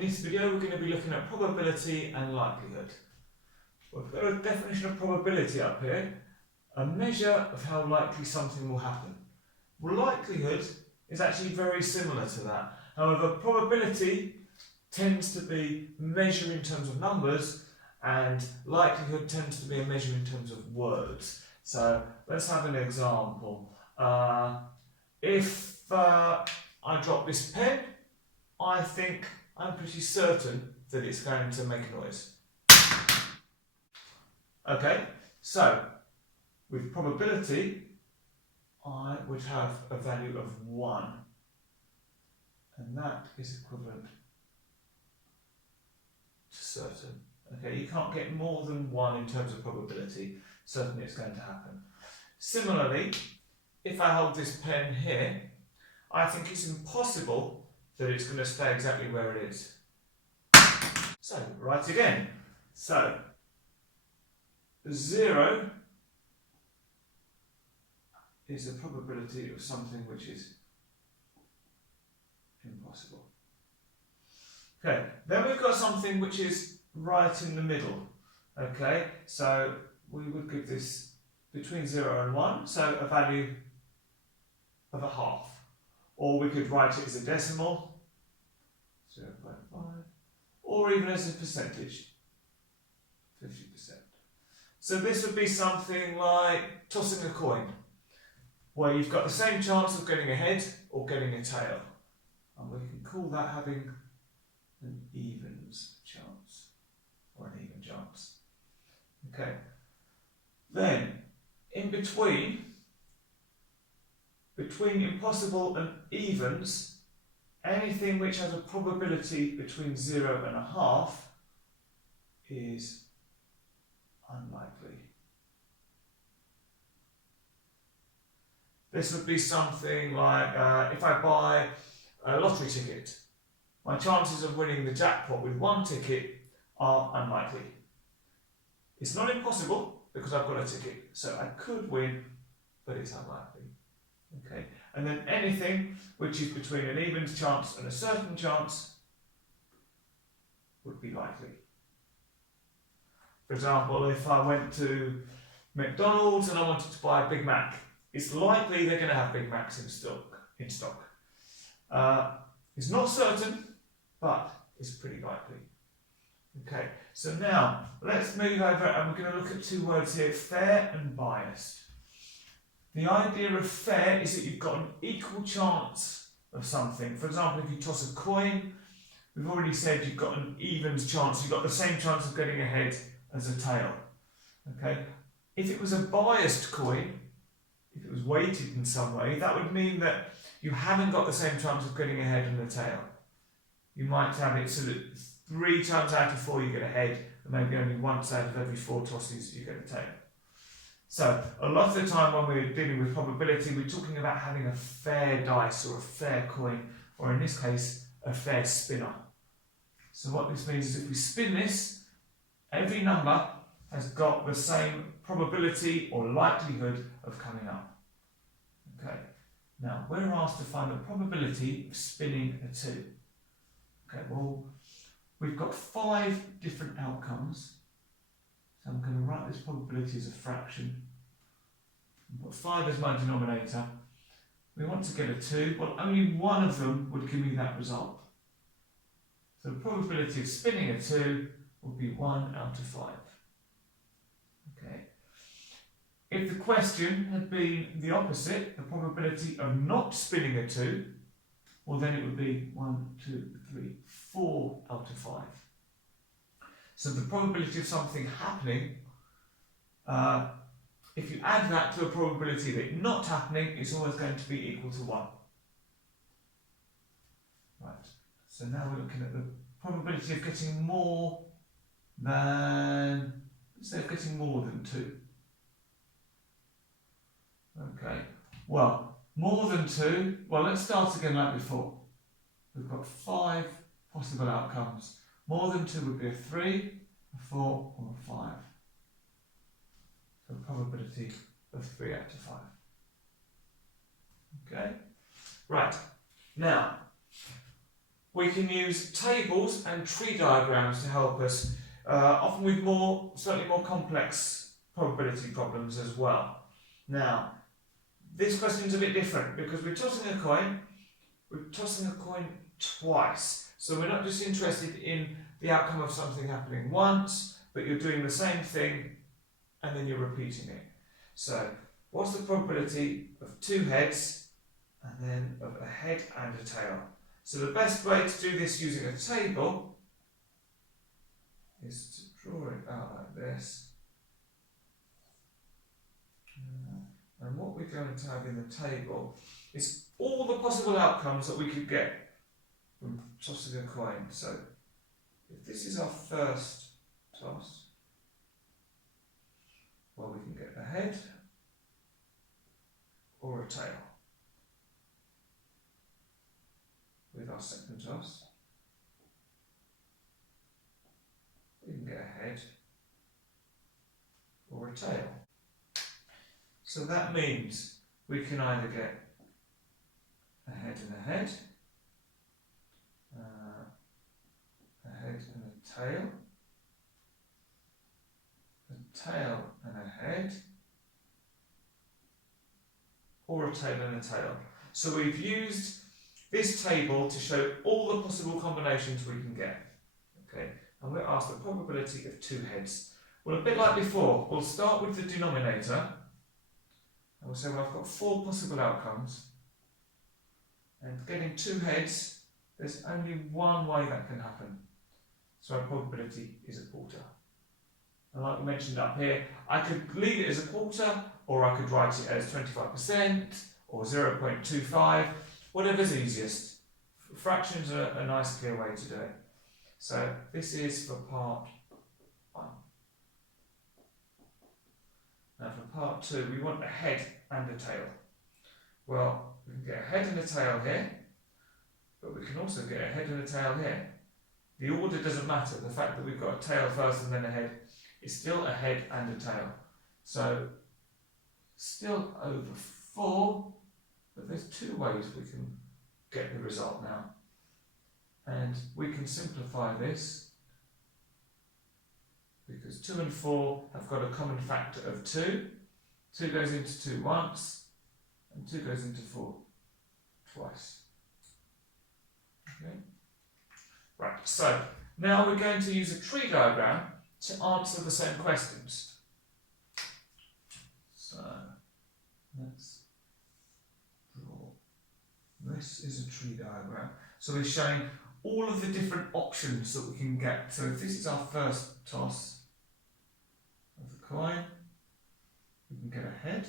this video we're going to be looking at probability and likelihood. We've got a definition of probability up here, a measure of how likely something will happen. Well, likelihood is actually very similar to that. However, probability tends to be measured in terms of numbers and likelihood tends to be a measure in terms of words. So let's have an example. If I drop this pen, I'm pretty certain that it's going to make a noise. Okay, so with probability, I would have a value of 1, and that is equivalent to certain. Okay, you can't get more than 1 in terms of probability. Certainly it's going to happen. Similarly, if I hold this pen here, I think it's impossible that it's going to stay exactly where it is. So, right again. So, 0 is the probability of something which is impossible. Okay, then we've got something which is right in the middle. Okay, so we would give this between 0 and 1, so a value of a half. Or we could write it as a decimal, 0.5, or even as a percentage, 50%. So this would be something like tossing a coin, where you've got the same chance of getting a head or getting a tail. And we can call that having an evens chance, or an even chance. Okay. Then, in between impossible and evens, anything which has a probability between 0 and a half is unlikely. This would be something like if I buy a lottery ticket, my chances of winning the jackpot with 1 ticket are unlikely. It's not impossible because I've got a ticket, so I could win, but it's unlikely. Okay, and then anything which is between an evens chance and a certain chance would be likely. For example, if I went to McDonald's and I wanted to buy a Big Mac, it's likely they're going to have Big Macs in stock. It's not certain, but it's pretty likely. Okay, so now let's move over and we're going to look at 2 words here, fair and biased. The idea of fair is that you've got an equal chance of something. For example, if you toss a coin, we've already said you've got an evens chance, you've got the same chance of getting a head as a tail. Okay, if it was a biased coin, if it was weighted in some way, that would mean that you haven't got the same chance of getting a head and a tail. You might have it so that 3 times out of 4 you get a head, and maybe only once out of every 4 tosses you get a tail. So, a lot of the time when we're dealing with probability, we're talking about having a fair dice or a fair coin, or in this case, a fair spinner. So what this means is if we spin this, every number has got the same probability or likelihood of coming up. Okay, now we're asked to find the probability of spinning a 2. Okay, well, we've got 5 different outcomes. So I'm going to write this probability as a fraction. I've got 5 as my denominator. We want to get a 2. Well, only one of them would give me that result. So the probability of spinning a 2 would be 1 out of 5. Okay. If the question had been the opposite, the probability of not spinning a 2, well then it would be 1, 2, 3, 4 out of 5. So the probability of something happening, if you add that to the probability of it not happening, it's always going to be equal to 1. Right, so now we're looking at the probability of getting more than, let's say getting more than 2. Okay, well, more than 2, well let's start again like before. We've got 5 possible outcomes. More than 2 would be a 3, a 4 or a 5. So probability of 3 out of 5. Okay, right, now we can use tables and tree diagrams to help us, often with certainly more complex probability problems as well. Now, this question is a bit different because we're tossing a coin twice. So we're not just interested in the outcome of something happening once, but you're doing the same thing and then you're repeating it. So, what's the probability of 2 heads and then of a head and a tail? So the best way to do this using a table is to draw it out like this. And what we're going to have in the table is all the possible outcomes that we could get from tossing a coin. So if this is our first toss, well, we can get a head or a tail. With our second toss, we can get a head or a tail. So that means we can either get a head and a head, and a tail and a head, or a tail and a tail. So we've used this table to show all the possible combinations we can get. Okay, and we're asked the probability of 2 heads. Well, a bit like before, we'll start with the denominator, and we'll say, well, I've got 4 possible outcomes, and getting 2 heads, there's only one way that can happen. So our probability is a quarter. And like we mentioned up here, I could leave it as a quarter, or I could write it as 25%, or 0.25, whatever's easiest. Fractions are a nice clear way to do it. So this is for part 1. Now for part 2, we want a head and a tail. Well, we can get a head and a tail here, but we can also get a head and a tail here. The order doesn't matter. The fact that we've got a tail first and then a head is still a head and a tail. So still over 4, but there's 2 ways we can get the result now. And we can simplify this because 2 and 4 have got a common factor of 2. 2 goes into 2 once, and 2 goes into 4 twice. Okay. Right, so now we're going to use a tree diagram to answer the same questions. So let's draw. This is a tree diagram. So we're showing all of the different options that we can get. So if this is our first toss of the coin, we can get a head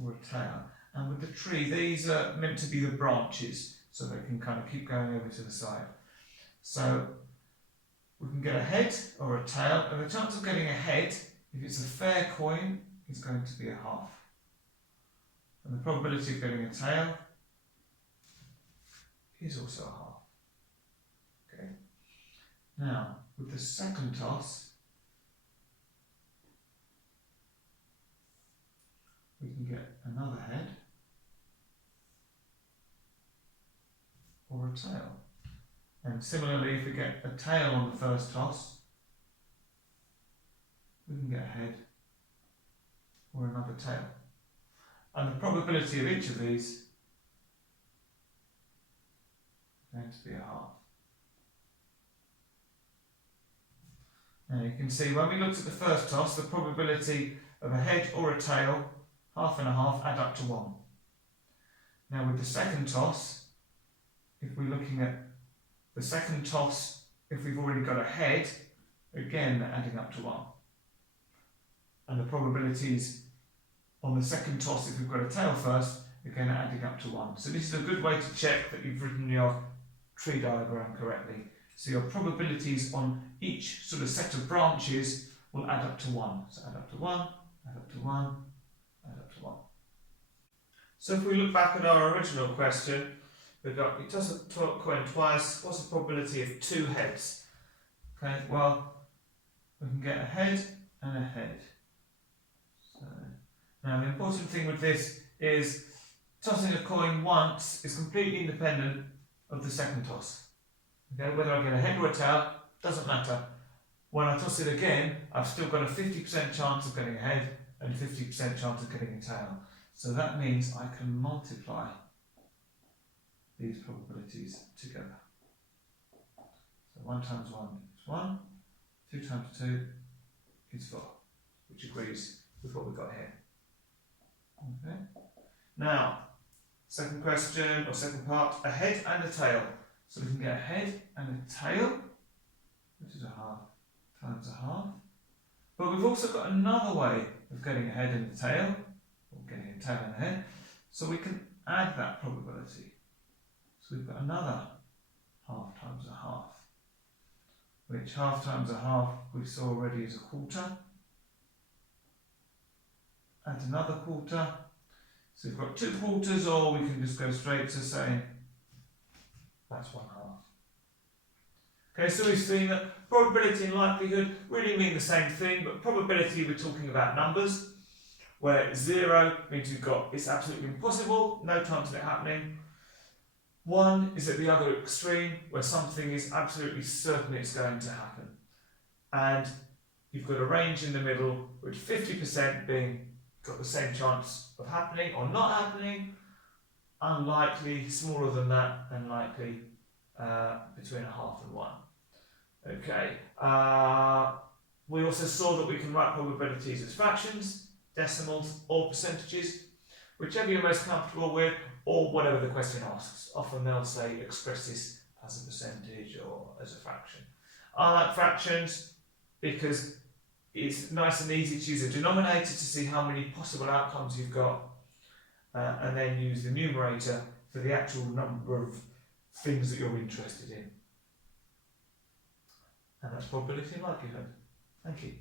or a tail. And with the tree, these are meant to be the branches, so they can kind of keep going over to the side. So we can get a head or a tail, and the chance of getting a head, if it's a fair coin, is going to be a half. And the probability of getting a tail is also a half. Okay. Now, with the second toss, we can get another head or a tail. And similarly, if we get a tail on the first toss, we can get a head or another tail. And the probability of each of these is going to be a half. Now you can see when we looked at the first toss, the probability of a head or a tail, half and a half, add up to 1. Now with the second toss, if we're looking at the second toss, if we've already got a head, again they're adding up to 1. And the probabilities on the second toss, if we've got a tail first, again are adding up to 1. So this is a good way to check that you've written your tree diagram correctly. So your probabilities on each sort of set of branches will add up to 1. So add up to 1, add up to 1, add up to 1. So if we look back at our original question, we've got, it doesn't coin twice, what's the probability of 2 heads? Okay, well, we can get a head and a head. So, now the important thing with this is tossing a coin once is completely independent of the second toss. Okay, whether I get a head or a tail, doesn't matter. When I toss it again, I've still got a 50% chance of getting a head and a 50% chance of getting a tail. So that means I can multiply these probabilities together. So 1 times 1 is 1, 2 times 2 is 4, which agrees with what we've got here. Okay. Now, second question, or second part, a head and a tail. So we can get a head and a tail, which is a half times a half. But we've also got another way of getting a head and a tail, or getting a tail and a head. So we can add that probability. So we've got another half times a half, which half times a half we saw already is a quarter. Add another quarter. So we've got 2 quarters, or we can just go straight to saying that's 1 half. Okay, so we've seen that probability and likelihood really mean the same thing, but probability we're talking about numbers, where 0 means you've got it's absolutely impossible, no chance of it happening. 1 is at the other extreme, where something is absolutely certain it's going to happen. And you've got a range in the middle, with 50% being got the same chance of happening or not happening, unlikely, smaller than that, and likely between a half and 1. Okay, we also saw that we can write probabilities as fractions, decimals, or percentages, whichever you're most comfortable with, or whatever the question asks. Often they'll say express this as a percentage or as a fraction. I like fractions because it's nice and easy to use a denominator to see how many possible outcomes you've got, and then use the numerator for the actual number of things that you're interested in. And that's probability and likelihood. Thank you.